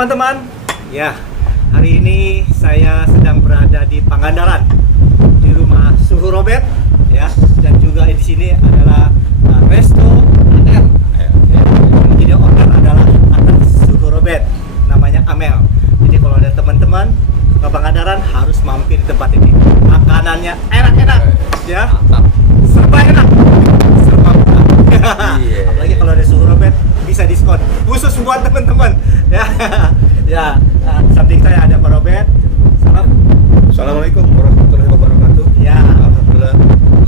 teman-teman, ya hari ini saya sedang berada di Pangandaran di rumah Suhu Robert, ya, dan juga di sini adalah Resto Amel. Ya, jadi owner adalah anak Suhu Robert, namanya Amel. Jadi kalau ada teman-teman ke Pangandaran harus mampir di tempat ini. Makanannya enak-enak, ya, serba enak, serba murah. Apalagi kalau ada Suhu Robert bisa diskon khusus buat teman-teman, ya. Ya, samping saya ada Pak Robert. Salam. Assalamualaikum warahmatullahi wabarakatuh. Ya. Alhamdulillah,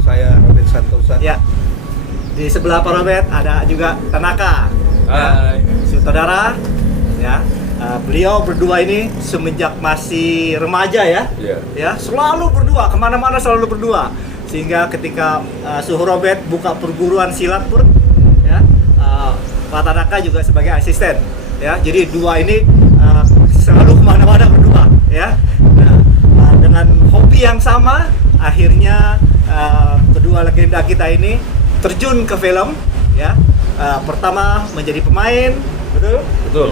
saya Robert Santosa. Ya. Di sebelah Pak Robert ada juga Tanaka. Hai. Ya. Saudara, ya. Beliau berdua ini semenjak masih remaja, ya. Iya. Ya, selalu berdua, kemana-mana selalu berdua. Sehingga ketika Suhu Robert buka perguruan silat pun, ya, Pak Tanaka juga sebagai asisten. Ya, jadi dua ini selalu kemana-mana berdua, ya. Nah, dengan hobi yang sama, akhirnya kedua legenda kita ini terjun ke film, ya. Pertama menjadi pemain, betul? Betul.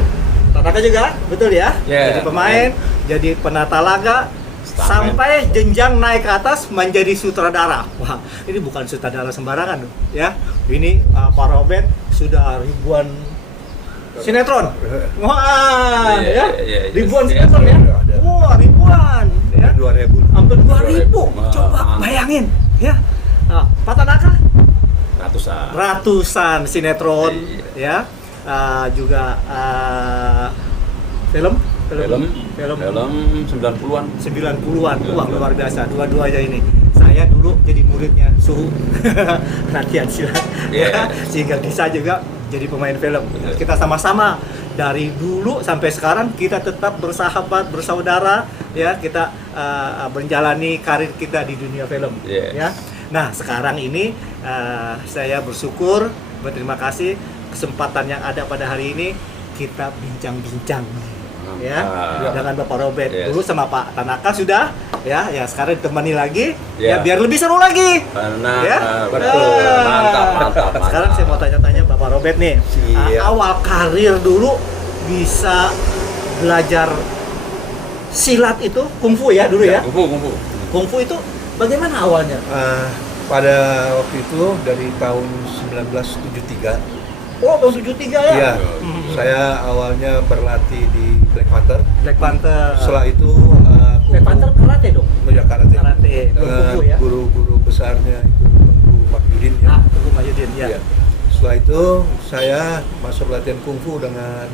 Tanaka juga, betul ya? Yeah. Jadi pemain, jadi penata laga, sampai jenjang naik ke atas menjadi sutradara. Wah, ini bukan sutradara sembarangan, ya. Ini Pak Robert sudah ribuan sinetron. Wah, ya. Ribuan sinetron, ya. Wah, ribuan, ya. 2000. Hampir 2000. Coba bayangin, ya. Nah, Pak Tanaka ratusan sinetron, ya. Juga film 90-an. 90-an. Wah, luar biasa dua-duanya ini. Saya dulu jadi muridnya Suhu latihan silat, ya. Sehingga bisa juga jadi pemain film. Kita sama-sama dari dulu sampai sekarang kita tetap bersahabat, bersaudara, ya. Kita menjalani karir kita di dunia film, ya. Nah, sekarang ini saya bersyukur, berterima kasih kesempatan yang ada pada hari ini kita bincang-bincang, ya, dengan Bapak Robert. Dulu sama Pak Tanaka sudah, ya sekarang ditemani lagi, ya biar lebih seru lagi. Ya, betul. Mantap. Sekarang saya mau tanya-tanya Bapak Robert nih, awal karir dulu bisa belajar silat itu kungfu, ya, dulu, ya. Kungfu itu bagaimana awalnya? Pada waktu itu dari tahun 1973. Oh, tahun 73, ya? Iya. Saya awalnya berlatih di Black Panther. Setelah itu Black Panther karate dong? Ya, karate. Kungfu, ya? Guru-guru besarnya itu Tengku Pak Yudin, ya. Tengku Pak Yudin, ya. Setelah itu saya masuk latihan kungfu dengan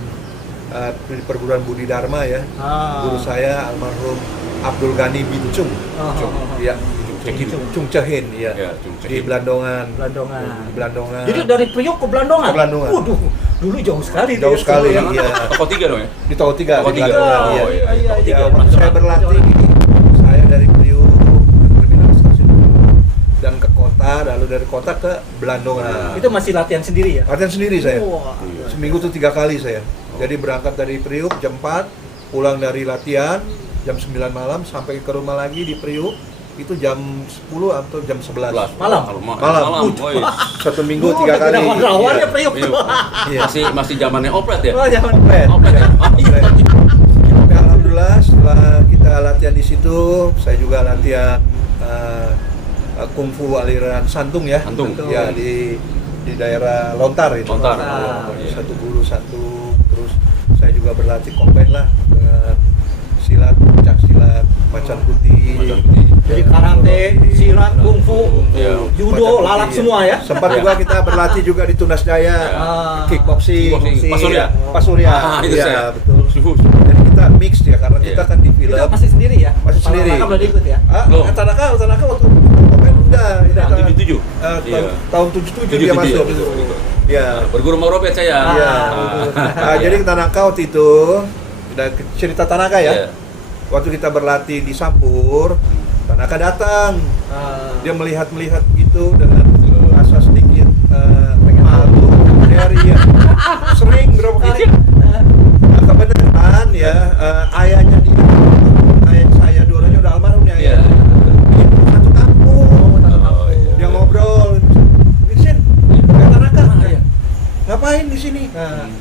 di perguruan Budi Dharma, ya. Guru saya almarhum Abdul Ghani Bincung. Ya. Chung Cehin, ya. Di Belandongan. Jadi dari Priok ke Belandongan? Waduh, dulu jauh sekali. Jauh sekali, ya. Toko 3 dong, ya? Di Toko 3. Toko 3. Ya, waktu saya berlatih, saya dari Priok ke terminal stasiun dan ke kota, lalu dari kota ke Belandongan. Itu masih latihan sendiri, ya? Latihan sendiri saya. Wah. Seminggu tuh 3 kali saya. Jadi berangkat dari Priok jam 4, pulang dari latihan jam 9 malam, sampai ke rumah lagi di Priok itu jam 10 atau jam 11 malam. Satu minggu 3 kali. Rawan ya Priok. Iya. Masih zamannya oplet, ya? Oh, zaman Oplet, ya? Ya, alhamdulillah setelah kita latihan di situ, saya juga latihan kungfu aliran Santung, ya. Santung. Ya, di daerah Lontar itu. Lontar. Satu guru satu. Terus saya juga berlatih combine lah dengan silat, pencak silat, macan putih. Jadi karate, silat, kungfu, judo, lalap semua, ya. Sempat juga kita berlatih juga di Tunas Jaya, kickboxing, Pak Surya. Itu saya. Betul. Jadi kita mix ya, karena kita kan di film. Kita masih sendiri, ya? Masih sendiri. Tanaka belum ikut, ya? Tanaka waktu udah 77. Tahun 77 dia masuk. Ya. Berguru sama Robert saya. Iya. Jadi Tanaka waktu itu, udah cerita Tanaka, ya. Waktu kita berlatih di Sampur, Tanaka datang. Dia melihat gitu dengan rasa sedikit malu dari, ya. Sering berapa kali. Kebenaran, ya, ayahnya saya dulunya udah almarhum, ya. Iya. Satu kampung. Dia ngobrol. Vincent, Tanaka. Ngapain di sini?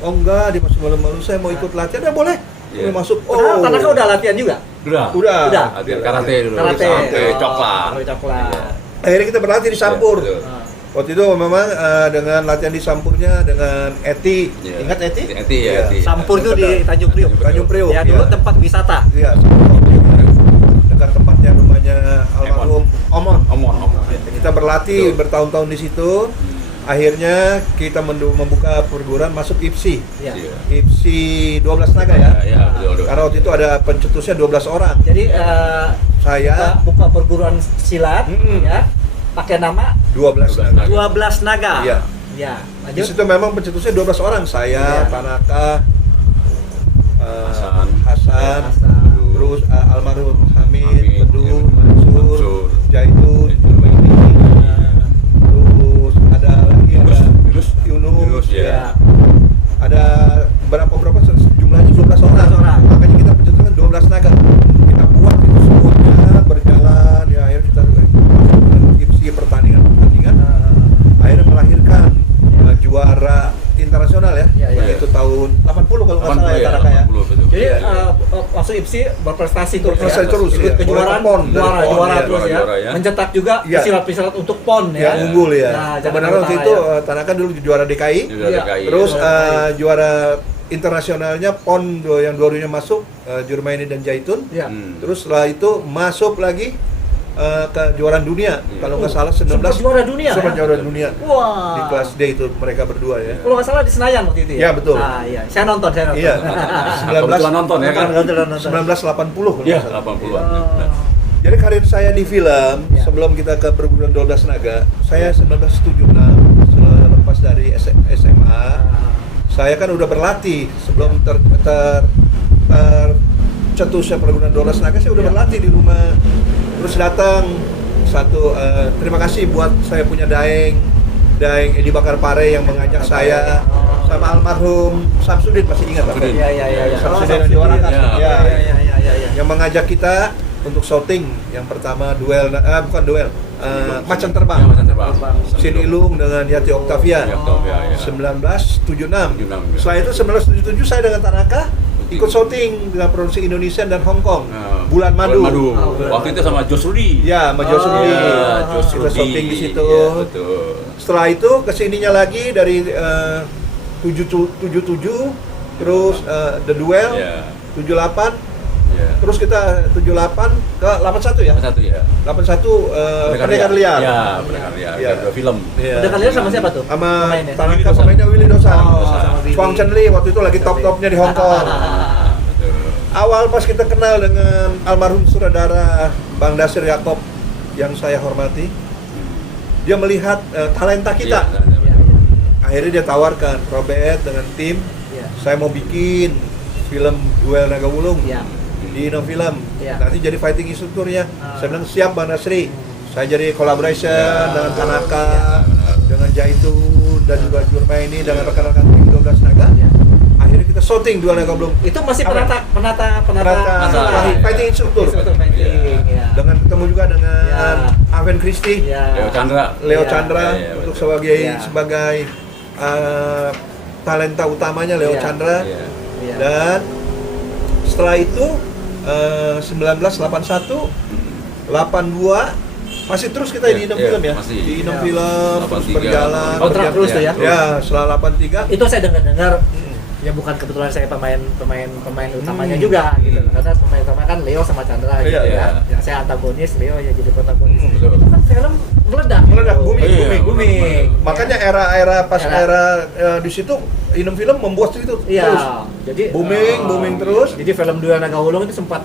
Oh enggak, di masuk malu-malu, saya mau ikut latihan. Ya boleh. Iya. masuk. Padahal Tanaka udah latihan juga. Udah. Udah. Latihan karate dulu. Karate. Sampai coklat. Sampai coklat. Iya. Akhirnya kita berlatih di Sampur. Iya, betul. Ah. Waktu itu memang dengan latihan di Sampurnya dengan Eti. Iya. Ingat Eti? Eti ya, Iya. Eti. Sampur itu di Tanjung Priok. Tanjung Priok. Ya dulu iya. tempat wisata. Iya. Dekat tempatnya rumahnya almarhum Omon. Omon. Kita berlatih Betul. bertahun-tahun di situ. Akhirnya kita membuka perguruan masuk IPSI. Iya. Iya. IPSI 12 naga ya. Iya, betul. Karena waktu itu ada pencetusnya 12 orang. Jadi Saya buka perguruan silat ya pakai nama 12 naga. 12 naga. Iya. Ya, Di lanjut. situ memang pencetusnya 12 orang. Saya, Iya. Tanaka, Hasan. Hasan, Hasan. terus almarhum Hamid, Hamid, Bedu, iya. Mansur, Jaitun, terus ada lagi ada Yunus, ya. Ya. ada berapa jumlahnya 12 orang. 12 orang. Makanya kita pencetuskan 12 naga. Kita buat itu semuanya berjalan ya, akhirnya kita masuk dengan IPSI pertandingan akhirnya melahirkan juara internasional ya. Iya, iya. Itu tahun 80 kalau nggak salah ya, 80 Tanaka ya. 80, betul. Jadi Iya. masuk IPSI berprestasi terus. Berprestasi terus, Ikut iya. kejuaraan, Mulai ke PON, dari juara PON, juara iya, terus ya. juara, ya. Mencetak juga Iya. pesilat-pesilat untuk PON Ya, ya. unggul ya. Nah, Sebenarnya waktu itu ya. Tanaka dulu juara DKI. Juara Iya. DKI. Terus Iya. juara internasionalnya PON yang dua-duanya masuk, Jurmaini dan Jaitun. Ya. Terus setelah itu masuk lagi ke juaraan dunia. Iya. Kalau nggak salah 19 Sempat juara dunia. sempat ya? juara dunia. Wah. Di kelas D itu mereka berdua ya. Kalau nggak salah di Senayan waktu itu ya. Iya, betul. Ah, iya. Saya nonton. Iya. 19 Kebetulan nonton ya kan? 1980 kalau Iya, nggak salah. 80-an. Oh. Jadi karir saya di film Ya. sebelum kita ke perguruan 12 naga, saya 1976 setelah lepas dari SMA, Ah. saya kan udah berlatih sebelum tercetusnya perguruan 12 naga, saya udah Ya. berlatih di rumah. Terus datang satu terima kasih buat saya punya Daeng Edi Bakar Pare yang mengajak saya sama almarhum Samsudin, masih ingat Pak? Samsudin. Iya, iya, iya. iya. Samsudin yang juara kan? Ya. Ya. Iya. Yang mengajak kita untuk shooting yang pertama bukan duel Macan Terbang. Ya, Macan Terbang. Sin Ilung dengan Yati Octavia. Ya, Octavia, ya. 1976. 76, ya. Setelah itu 1977 saya dengan Tanaka ikut shooting dengan produksi Indonesia dan Hong Kong. Nah, Bulan Madu. Waktu itu sama Jos Rudi. Ya, sama Jos Rudi. Iya, Jos Kita Rudi. shooting di situ. Iya, betul. Setelah itu kesininya lagi dari 77 terus The Duel Iya. 78 Iya. terus kita 78 ke 81 ya. Satu ya. 81 Pendekar Liar. Ya, Pendekar Liar. Iya. Ada film. Iya. Udah kalian sama siapa tuh? Sama Pemainnya? Willy Tanaka Dosan. pemainnya Willy Dosan. Oh, sama Willy. Kwang Chen Li waktu itu lagi top-topnya di Hong Kong. Ah, betul. Awal pas kita kenal dengan almarhum sutradara Bang Dasir Yakob yang saya hormati, dia melihat talenta kita. Iya, betul. Iya. Akhirnya dia tawarkan Robert dengan tim, Iya. saya mau bikin film Duel Naga Wulung Iya. di Indofilm. Iya. Nanti jadi fighting instrukturnya. Ah. Saya bilang siap Bang Nasri. Saya jadi collaboration Ya. dengan Tanaka, Ya. dengan Jaitun dan juga Jurmaini dengan rekan-rekan tim 12 naga. Iya. Akhirnya kita shooting Duel Naga Wulung. Itu masih Apa? penata Fighting instruktur. fighting. Ya. Dengan ketemu juga dengan Ya. Aven Christie, Ya. Leo Chandra. Leo Ya. Chandra Ya, untuk betul. sebagai Ya. talenta utamanya Leo Ya. Chandra. Iya. Iya. Dan setelah itu 1981 82 masih terus kita di Iya, Indom iya, Film ya. masih. Di Indom Iya. Film terus 83, berjalan. Kontrak berjalan. terus tuh ya? Ya, setelah 83 Itu saya dengar ya bukan kebetulan saya pemain utamanya juga gitu. Hmm. Karena pemain utama kan Leo sama Chandra gitu Iya, ya. iya. Yang saya antagonis, Leo ya jadi protagonis. Hmm. Itu kan film meledak. Meledak, gitu. booming, Iya, booming. makanya era Era. di situ Indom Film membuat itu Iya. terus Jadi booming terus. Jadi film Duel Naga Wulung itu sempat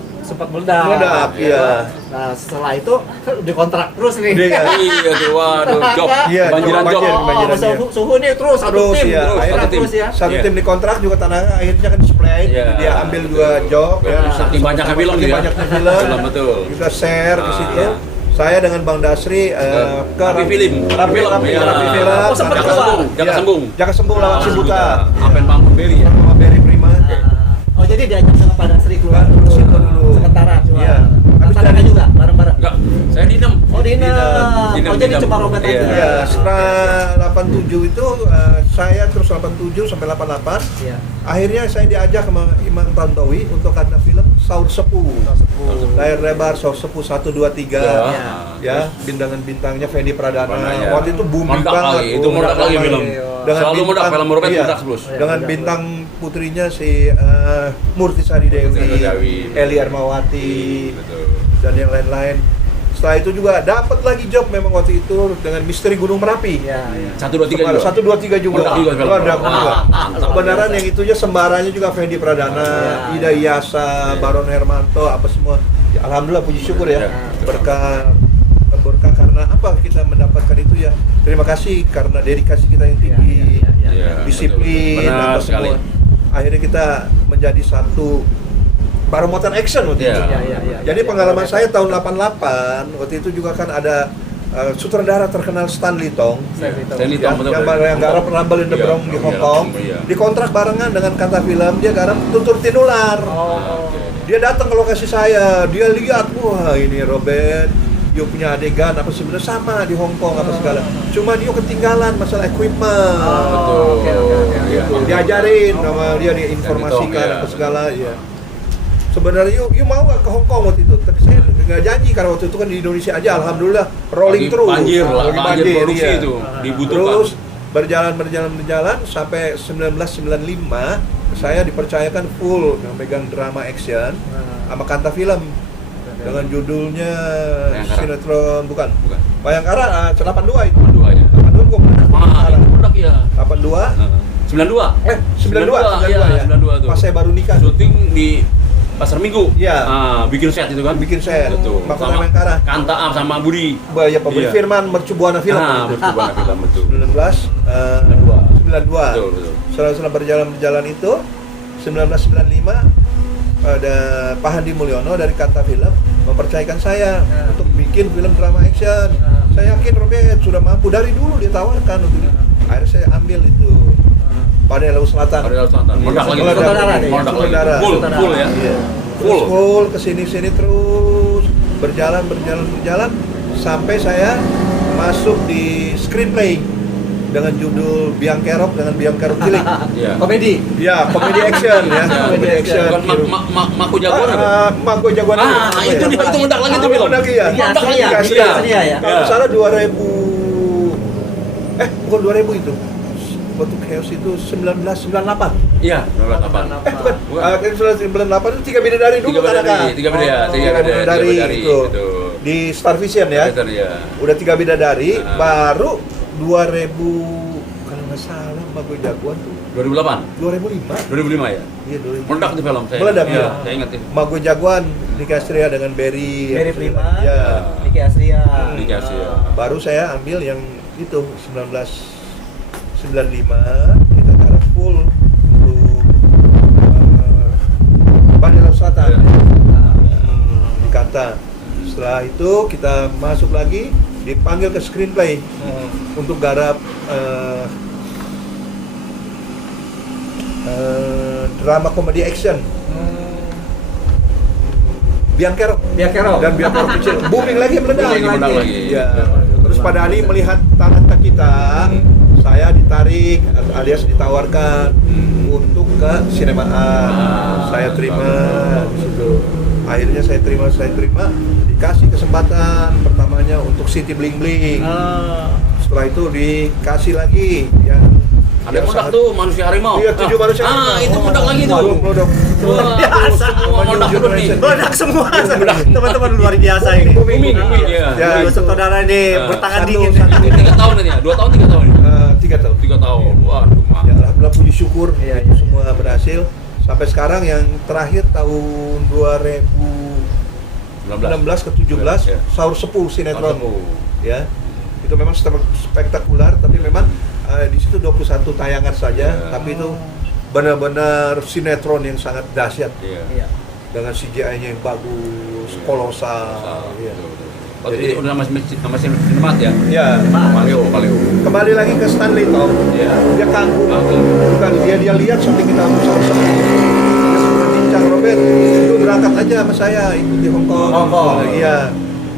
meledak. Meledak, iya. Nah, setelah itu dikontrak terus nih. Iya. Iya tuh, waduh, job. Iya, Banjiran job, job. banjir. Oh, suhu nih terus satu Terus, tim, iya. terus, Akhirnya terus ya. Satu Iya. tim dikontrak juga Tanaka akhirnya kan display, Iya. dia ambil dua job Betul. ya. Saking banyaknya film Saking dia. banyaknya film. Film, betul. Kita share ke Ah, situ. iya. Saya dengan Bang Dasri ke Rapi Film. Rapi Film, Film, iya. Rapi Film. Oh, sempet Jaka keluar. Sembung, Jaka Iya. Sembung. Jaka Sembung lawan Cibuta. Apen Bangkun Beri ya. Sama Berry Prima. Oh, jadi diajak sama Pak Dasri keluar Ke situ dulu. sementara cuma. Iya. Tanaka juga bareng-bareng. Enggak, saya di 6. Oh, di Di Inem. Inem. Oh, jadi cuma Robert aja. Ya, setelah 87 itu saya terus 87 sampai 88. Iya. Akhirnya saya diajak sama Imam Tantowi untuk karena film Saur Sepuh. Layar lebar Saur Sepuh 1 2 3. Ya, bintang-bintangnya Fendi Pradana. Ya. Waktu itu booming Meledak banget. lagi, itu meledak lagi film. Selalu meledak film Robert iya, meledak terus. dengan bintang putrinya si Murtisari Dewi, Eli Ermawati, Betul. dan yang lain-lain. Setelah itu juga dapat lagi job memang waktu itu dengan Misteri Gunung Merapi. Iya, iya. 1 2 3 juga. 1 2 3 juga. Meledak juga film. Meledak juga. Mantap. Kebenaran yang itunya sembaranya juga Fendi Pradana, Ida Iyasa, Baron Hermanto, apa semua. Ya, alhamdulillah puji syukur ya. Berkah karena apa kita mendapatkan itu ya. Terima kasih karena dedikasi kita yang tinggi, Iya, disiplin, betul. Benar apa sekali. semua. Akhirnya kita menjadi satu barometer action waktu itu. Iya. Jadi pengalaman saya tahun 88 waktu itu juga kan ada sutradara terkenal Stanley Tong. Stanley Tong, betul. yang garap Rumble in the Iya, Bronx di Hong iya, Kong. iya. Dikontrak barengan dengan Kata Film, dia garap Tutur Tinular. Dia datang ke lokasi saya, dia lihat, wah ini Robert, dia punya adegan apa sebenarnya sama di Hong Kong apa segala. Cuma dia ketinggalan masalah equipment. Betul. Oke. Iya. Diajarin sama dia, diinformasikan Iya. apa segala ya. Sebenarnya you mau nggak ke Hong Kong waktu itu? Tapi saya nggak janji karena waktu itu kan di Indonesia aja, alhamdulillah rolling Lagi terus. banjir lah, Lagi banjir produksi iya. itu dibutuhkan. Terus berjalan sampai 1995 saya dipercayakan full memegang drama action sama Kanta Film dengan judulnya Bayangkara. sinetron bukan Bukan. Bayangkara 82 itu. 2 ya. 82 gua Wah, itu meledak ya. 82 92. 92 iya, ya. 92 tuh. Pas saya baru nikah. Syuting di Pasar Minggu. Iya. Bikin set itu kan. Bikin set. Betul. Mahkota Sama Bayangkara. Kanta sama Budi. Ya pemberi Iya. firman Mercubuana Film. Nah, bercoba film betul. 92. Betul. Setelah berjalan itu 1995 ada Pak Handi Mulyono dari Kanta Film mempercayakan saya untuk bikin film drama action. Saya yakin Robert sudah mampu, dari dulu ditawarkan untuk akhirnya saya ambil itu pada Laut Selatan. Pada Laut Selatan. Meledak lagi. Meledak lagi. Full ya. Iya. Full. Full kesini terus berjalan sampai saya masuk di screenplay dengan judul Biang Kerok Cilik. Iya. Komedi. Ya, komedi action ya, komedi action. Bukan Maku Jagoan apa? Mako Jagoan. Itu dia, itu meledak lagi tuh film. Meledak ya. Iya, asli ya. Asli Iya, asli ya. Kalau salah 2000 bukan 2000 itu. Waktu Chaos itu 1998. Iya, 98. Bukan. Bukan. 1998 itu 3 Bidadari dulu Tiga Bidadari, Tiga Bidadari itu. itu. Di Star Vision ya. Ya. Udah 3 Bidadari, Nah. baru 2000 kalau nggak salah Mako Jagoan tuh 2008, 2005. 2005 ya. Iya 2005. Meledak tuh film saya. Meledak, Iya, ya. saya ingat itu. Mago Jagoan di Astria dengan Berry Prima. ya. Niki Astria. Niki Astria. Baru saya ambil yang itu 1995 kita garap full untuk Bandar Laut Selatan di Kanta. Setelah itu kita masuk lagi dipanggil ke screenplay untuk garap drama komedi action. Biang Kerok dan Biang Kerok kecil booming lagi, meledak lagi. ya. Terus pada Ali melihat talenta kita, saya ditarik alias ditawarkan untuk ke Sinema A. Saya terima di situ. Akhirnya saya terima dikasih kesempatan pertamanya untuk City Bling Bling. Setelah itu dikasih lagi yang Ada meledak tuh manusia harimau. Iya, 7 manusia harimau. Itu meledak lagi tuh. Meledak. Biasa. Semua meledak terus nih. Meledak semua. Teman-teman luar biasa ini. Booming, ya. Ya, itu. Saudara ini bertangan dingin. 3 tahun ini ya, 2 tahun 3 tahun ini. 3 tahun. 3 tahun. Waduh, mah. Ya, alhamdulillah puji syukur Iya, itu iya. semua berhasil. Sampai sekarang yang terakhir tahun 2016 ke 17 Ya. Saur Sepuh sinetron. Sepuh. Ya. Itu memang spektakular tapi memang di situ 21 tayangan saja, Ya. tapi itu benar-benar sinetron yang sangat dahsyat Iya. dengan CGI-nya yang bagus, kolosal. Ya. Waktu Jadi- itu udah masih sinemat ya. Ya. Paleo. Kembali lagi ke Stanley Tong. Iya. Dia kagum. Kagum. Bukan dia lihat sampai kita Saur Sepuh. Dia sudah bincang, Robert, lu berangkat aja sama saya ikut di Hong Kong. Hong Kong. Iya.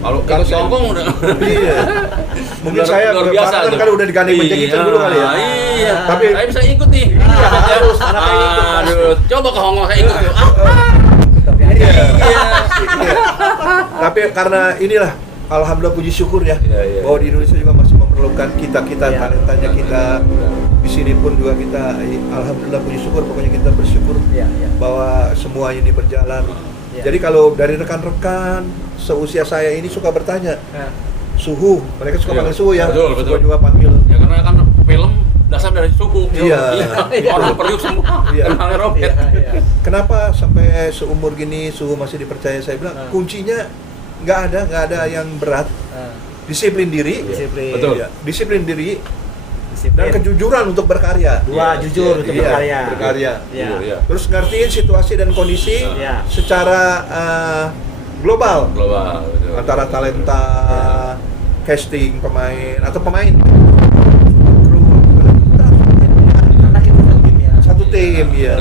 Kalau ke Hongkong udah. Iya. Mungkin saya luar biasa tuh. kan udah digandeng menjengikkan dulu kali ya. Iya. Tapi Saya bisa ikut nih. Iya, harus, anak kayak ikut, Aduh, coba ke Hongkong saya ikut tuh. iya. Iya. Tapi karena inilah alhamdulillah puji syukur ya, Iya. bahwa di Indonesia juga masih memerlukan kita Iya. talentanya kita. Di sini pun juga kita alhamdulillah puji syukur, pokoknya kita bersyukur Iya. bahwa semua ini berjalan. Iya. Jadi kalau dari rekan-rekan seusia saya ini suka bertanya suhu, mereka suka Iya. panggil suhu ya, Betul, betul. suka juga panggil. Ya karena kan film dasar dari suku. Iya. Orang periuk semua. Iya. Kenalnya roket. Kenapa sampai seumur gini suhu masih dipercaya? Saya bilang kuncinya nggak ada yang berat. Disiplin diri, Disiplin. Betul. ya, disiplin diri Disiplin. dan kejujuran untuk berkarya. Dua, Iya, jujur iya, untuk iya. berkarya. Berkarya. Iya. Iya. Terus ngertiin situasi dan kondisi Iya. secara global Global. Betul. antara talenta, casting pemain atau pemain kru, Karena kita satu tim ya. satu tim ya.